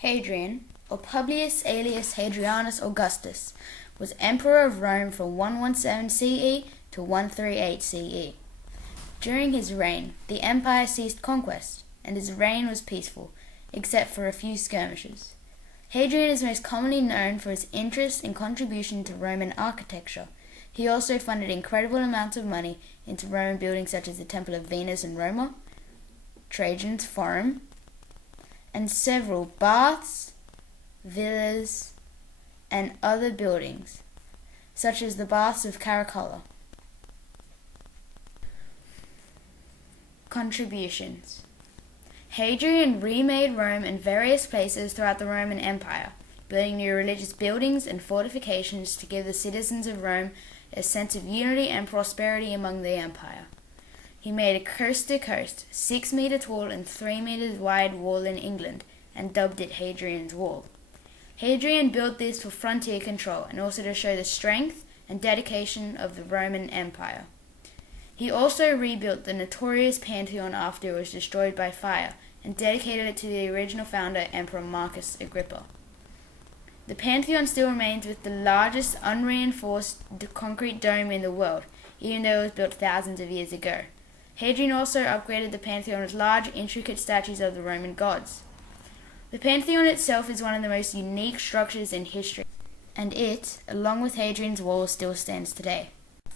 Hadrian, or Publius alias Hadrianus Augustus, was emperor of Rome from 117 CE to 138 CE. During his reign, the empire ceased conquest, and his reign was peaceful, except for a few skirmishes. Hadrian is most commonly known for his interest and contribution to Roman architecture. He also funded incredible amounts of money into Roman buildings such as the Temple of Venus in Roma, Trajan's Forum, and several baths, villas, and other buildings, such as the Baths of Caracalla. Contributions. Hadrian remade Rome in various places throughout the Roman Empire, building new religious buildings and fortifications to give the citizens of Rome a sense of unity and prosperity among the empire. He made a coast-to-coast, 6-meter tall and 3 meters wide wall in England, and dubbed it Hadrian's Wall. Hadrian built this for frontier control and also to show the strength and dedication of the Roman Empire. He also rebuilt the notorious Pantheon after it was destroyed by fire and dedicated it to the original founder, Emperor Marcus Agrippa. The Pantheon still remains with the largest unreinforced concrete dome in the world, even though it was built thousands of years ago. Hadrian also upgraded the Pantheon with large, intricate statues of the Roman gods. The Pantheon itself is one of the most unique structures in history, and it, along with Hadrian's Wall, still stands today.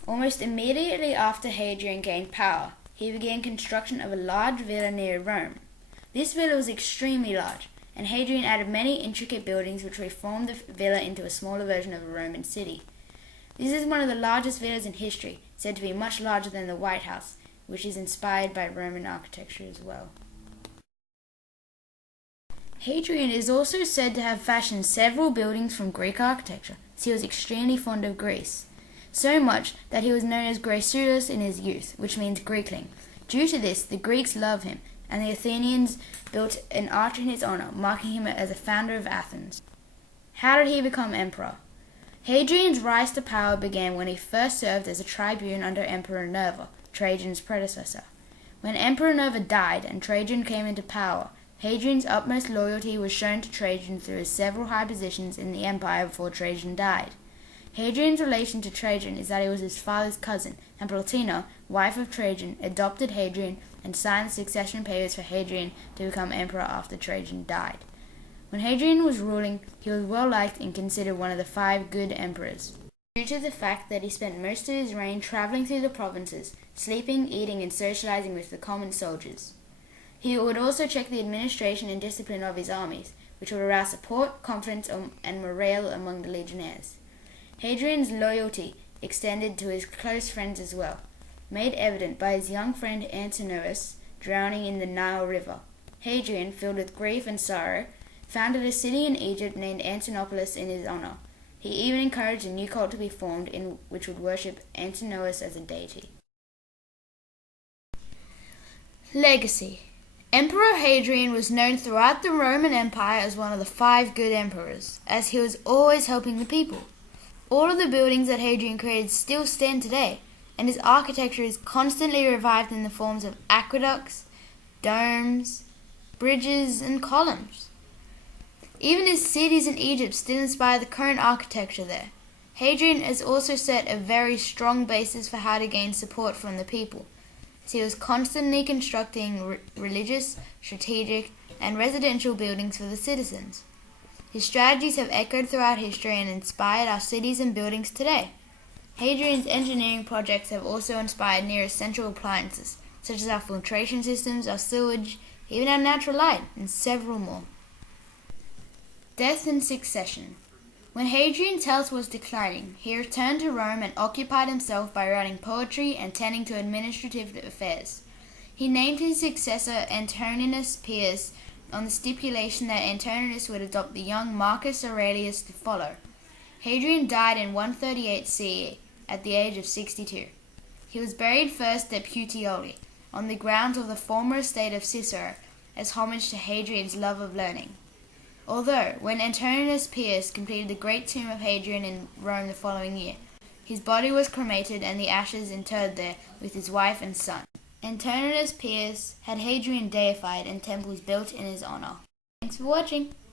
Almost immediately after Hadrian gained power, he began construction of a large villa near Rome. This villa was extremely large, and Hadrian added many intricate buildings which reformed the villa into a smaller version of a Roman city. This is one of the largest villas in history, said to be much larger than the White House, which is inspired by Roman architecture as well. Hadrian is also said to have fashioned several buildings from Greek architecture, as he was extremely fond of Greece. So much that he was known as Graecious in his youth, which means Greekling. Due to this, the Greeks love him, and the Athenians built an arch in his honor, marking him as a founder of Athens. How did he become emperor? Hadrian's rise to power began when he first served as a tribune under Emperor Nerva, Trajan's predecessor. When Emperor Nerva died and Trajan came into power, Hadrian's utmost loyalty was shown to Trajan through his several high positions in the empire before Trajan died. Hadrian's relation to Trajan is that he was his father's cousin, and Plotina, wife of Trajan, adopted Hadrian and signed the succession papers for Hadrian to become emperor after Trajan died. When Hadrian was ruling, he was well liked and considered one of the 5 good emperors, due to the fact that he spent most of his reign traveling through the provinces, sleeping, eating, and socializing with the common soldiers. He would also check the administration and discipline of his armies, which would arouse support, confidence, and morale among the legionnaires. Hadrian's loyalty extended to his close friends as well, made evident by his young friend Antinous drowning in the Nile River. Hadrian, filled with grief and sorrow, founded a city in Egypt named Antinopolis in his honor. He even encouraged a new cult to be formed in which would worship Antinous as a deity. Legacy. Emperor Hadrian was known throughout the Roman Empire as one of the 5 good emperors, as he was always helping the people. All of the buildings that Hadrian created still stand today, and his architecture is constantly revived in the forms of aqueducts, domes, bridges, and columns. Even his cities in Egypt still inspire the current architecture there. Hadrian has also set a very strong basis for how to gain support from the people, as he was constantly constructing religious, strategic, and residential buildings for the citizens. His strategies have echoed throughout history and inspired our cities and buildings today. Hadrian's engineering projects have also inspired near essential appliances, such as our filtration systems, our sewage, even our natural light, and several more. Death and succession. When Hadrian's health was declining, he returned to Rome and occupied himself by writing poetry and tending to administrative affairs. He named his successor Antoninus Pius on the stipulation that Antoninus would adopt the young Marcus Aurelius to follow. Hadrian died in 138 CE at the age of 62. He was buried first at Puteoli, on the grounds of the former estate of Cicero, as homage to Hadrian's love of learning. Although, when Antoninus Pius completed the great tomb of Hadrian in Rome the following year, his body was cremated and the ashes interred there with his wife and son. Antoninus Pius had Hadrian deified and temples built in his honor. Thanks for watching.